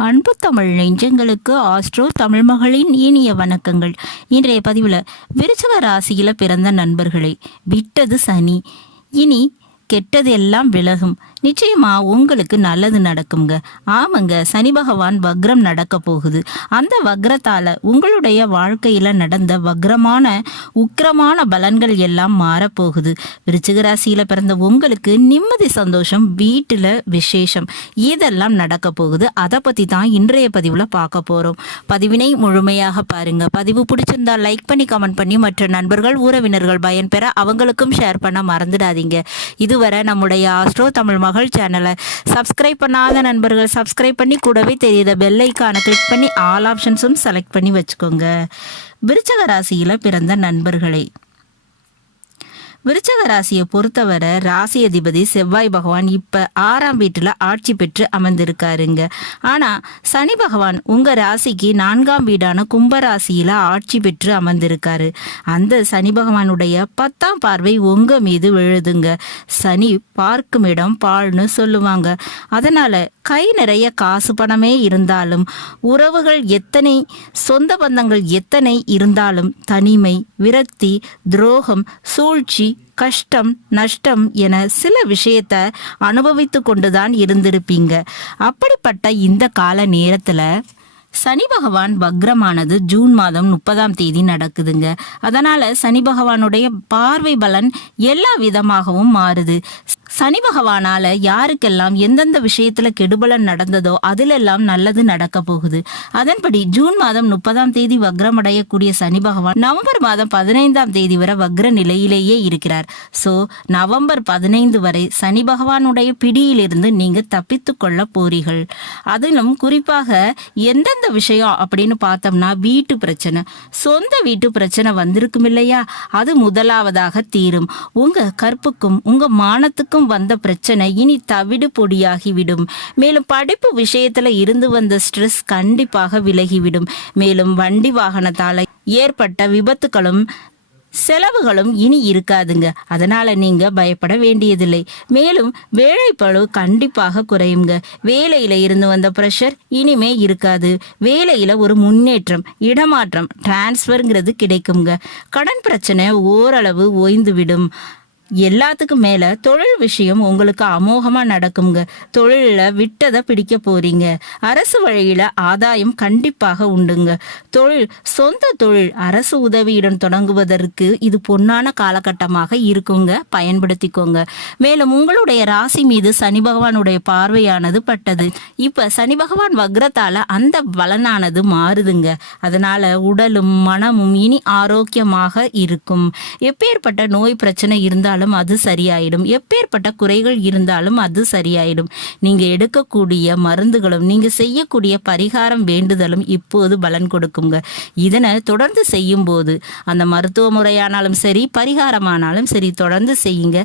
அன்பு தமிழ் நெஞ்சங்களுக்கு ஆஸ்ட்ரோ தமிழ் மகளின் இனிய வணக்கங்கள். இன்றைய பதிவில் விருச்சக ராசியில் பிறந்த நண்பர்களே விட்டது சனி. இனி கெட்டது எல்லாம் விலகும். நிச்சயமா உங்களுக்கு நல்லது நடக்குங்க ஆமாங்க சனி பகவான் வக்ரம் நடக்க போகுது. அந்த வக்ரத்தால உங்களுடைய வாழ்க்கையில நடந்த வக்ரமான உக்கிரமான பலன்கள் எல்லாம் மாறப்போகுது விருச்சிக ராசியில பிறந்த உங்களுக்கு நிம்மதி சந்தோஷம் வீட்டுல விசேஷம் இதெல்லாம் நடக்க போகுது. அதை பத்தி தான் இன்றைய பதிவுல பார்க்க போறோம். பதிவினை முழுமையாக பாருங்க. பதிவு பிடிச்சிருந்தா லைக் பண்ணி கமெண்ட் பண்ணி மற்ற நண்பர்கள் உறவினர்கள் பயன்பெற அவங்களுக்கும் ஷேர் பண்ண மறந்துடாதீங்க. இது இதுவரை நம்முடைய ஆஸ்ட்ரோ தமிழ் மகள் சேனலை சப்ஸ்கிரைப் பண்ணாத நண்பர்கள் சப்ஸ்கிரைப் பண்ணி கூடவே தெரியுத பெல் ஐக்கானை கிளிக் பண்ணி ஆல் ஆப்ஷன்ஸும் செலக்ட் பண்ணி வச்சுக்கோங்க. விருச்சக ராசியில பிறந்த நண்பர்களை விருச்சக ராசியை பொறுத்தவரை ராசி அதிபதி செவ்வாய் பகவான் இப்ப ஆறாம் வீட்டுல ஆட்சி பெற்று அமர்ந்திருக்காருங்க. ஆனா சனி பகவான் உங்க ராசிக்கு நான்காம் வீடான கும்ப ராசியில ஆட்சி பெற்று அமர்ந்திருக்காரு. அந்த சனி பகவானுடைய பத்தாம் பார்வை உங்க மீது விழுதுங்க. சனி பார்க்கும் இடம் பால்னு சொல்லுவாங்க. அதனால கை நிறைய காசு பணமே இருந்தாலும் உறவுகள் எத்தனை சொந்த பந்தங்கள் எத்தனை இருந்தாலும் தனிமை விரக்தி துரோகம் சூழ்ச்சி கஷ்டம் நஷ்டம் என சில விஷயத்த அனுபவித்து கொண்டுதான் இருந்திருப்பீங்க. அப்படிப்பட்ட இந்த கால நேரத்துல சனி பகவான் வக்ரமானது ஜூன் மாதம் முப்பதாம் தேதி நடக்குதுங்க. அதனால சனி பகவானுடைய பார்வை பலன் எல்லா விதமாகவும் மாறுது. சனி பகவானால யாருக்கெல்லாம் எந்தெந்த விஷயத்துல கெடுபலன் நடந்ததோ அதிலெல்லாம் நல்லது நடக்க போகுது. அதன்படி ஜூன் மாதம் முப்பதாம் தேதி வக்ரம் அடையக்கூடிய சனி பகவான் நவம்பர் மாதம் பதினைந்தாம் தேதி வரை வக்ர நிலையிலேயே இருக்கிறார். சோ நவம்பர் பதினைந்து வரை சனி பகவானுடைய பிடியிலிருந்து நீங்க தப்பித்து கொள்ள போறீர்கள். அதிலும் குறிப்பாக எந்தெந்த விஷயம் அப்படின்னு பார்த்தோம்னா வீட்டு பிரச்சனை. சொந்த வீட்டு பிரச்சனை வந்திருக்கும் இல்லையா? அது முதலாவதாக தீரும். உங்க கற்புக்கும் உங்க மானத்துக்கும் வந்த பிரச்சனை இனி தவிடு பொடியாகிவிடும். மேலும் படிப்பு விஷயத்துல இருந்து வந்த ஸ்ட்ரெஸ் கண்டிப்பாக விலகிவிடும். மேலும் வண்டி வாகனத்தால ஏற்பட்ட விபத்துகளும் செலவுகளும் இனி இருக்காதுங்க. அதனால நீங்க பயப்பட வேண்டியதில்லை. மேலும் வேலைப்பளு கண்டிப்பாக குறையுங்க. வேலையில இருந்து வந்த ப்ரெஷர் இனிமே இருக்காது. வேலையில ஒரு முன்னேற்றம் இடமாற்றம் டிரான்ஸ்ஃபர்ங்கிறது கிடைக்குங்க. கடன் பிரச்சனை ஓரளவு ஓய்ந்துவிடும். எல்லாத்துக்கும் மேல தொழில் விஷயம் உங்களுக்கு அமோகமா நடக்குங்க தொழில விட்டதை பிடிக்க போறீங்க. அரசு வழியில ஆதாயம் கண்டிப்பாக உண்டுங்க. தொழில் சொந்த தொழில் அரசு உதவியுடன் தொடங்குவதற்கு இது பொன்னான காலகட்டமாக இருக்குங்க. பயன்படுத்திக்கோங்க. மேலும் உங்களுடைய ராசி மீது சனி பகவானுடைய பார்வையானது பட்டது. இப்ப சனி பகவான் வக்ரத்தால அந்த பலனானது மாறுதுங்க. அதனால உடலும் மனமும் இனி ஆரோக்கியமாக இருக்கும். எப்பேற்பட்ட நோய் பிரச்சனை இருந்தாலும் அது சரியாயிடும். எப்பேற்பட்ட குறைகள் இருந்தாலும் அது சரியாயிடும். நீங்க எடுக்கக்கூடிய மருந்துகளும் நீங்க செய்யக்கூடிய பரிகாரம் வேண்டுதலும் இப்போது பலன் கொடுக்குங்க. இதனை தொடர்ந்து செய்யும் போது அந்த மருத்துவ முறையானாலும் சரி பரிகாரமானாலும் சரி தொடர்ந்து செய்யுங்க.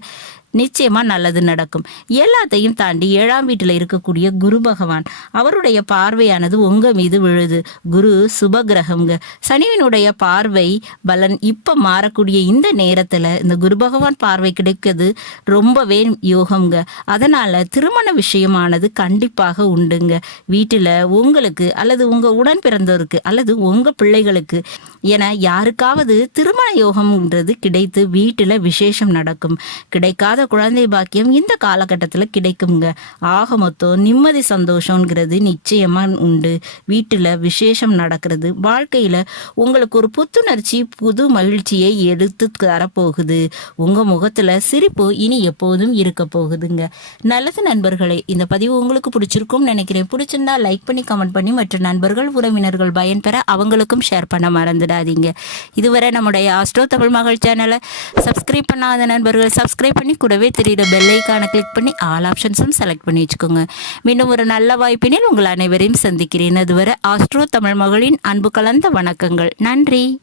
நிச்சயமா நல்லது நடக்கும். எல்லாத்தையும் தாண்டி ஏழாம் வீட்டில் இருக்கக்கூடிய குரு பகவான் அவருடைய பார்வையானது உங்க மீது விழுது. குரு சுப கிரகம்ங்க. சனிவினுடைய பார்வை பலன் இப்ப மாறக்கூடிய இந்த நேரத்துல இந்த குரு பகவான் பார்வை கிடைக்கிறது ரொம்பவே யோகம்ங்க. அதனால திருமண விஷயமானது கண்டிப்பாக உண்டுங்க. வீட்டுல உங்களுக்கு அல்லது உங்க உடன் பிறந்தோருக்கு அல்லது உங்க பிள்ளைகளுக்கு என யாருக்காவது திருமண யோகம்ன்றது கிடைத்து வீட்டுல விசேஷம் நடக்கும். கிடைக்காத குழந்தை பாக்கியம் இந்த காலகட்டத்தில் கிடைக்குங்க ஆக மொத்தம் நிம்மதி சந்தோஷங்கிறது நிச்சயமா உண்டு. வீட்டில் விசேஷம் நடக்கிறது வாழ்க்கையில் உங்களுக்கு ஒரு புத்துணர்ச்சி புது மகிழ்ச்சியை எடுத்து தரப்போகுது. உங்கள் முகத்தில் சிரிப்பு இனி எப்போதும் இருக்க போகுதுங்க. நல்லது நண்பர்களே இந்த பதிவு உங்களுக்கு பிடிச்சிருக்கும் நினைக்கிறேன். பிடிச்சிருந்தா லைக் பண்ணி கமெண்ட் பண்ணி மற்ற நண்பர்கள் உறவினர்கள் பயன்பெற அவங்களுக்கும் ஷேர் பண்ண மறந்துடாதீங்க. இதுவரை நம்முடைய ஆஸ்ட்ரோ தமிழ் மகள் சேனலை சப்ஸ்கிரைப் பண்ணாத நண்பர்கள் சப்ஸ்கிரைப் பண்ணி கூடவே தெரியுற பெல் ஐக்கானை கிளிக் பண்ணி ஆல் ஆப்ஷன்ஸும் செலக்ட் பண்ணி வச்சுக்கோங்க. மீண்டும் ஒரு நல்ல வாய்ப்பினில் உங்கள் அனைவரையும் சந்திக்கிறேன். அதுவரை ஆஸ்ட்ரோ தமிழ் மகளின் அன்பு கலந்த வணக்கங்கள். நன்றி.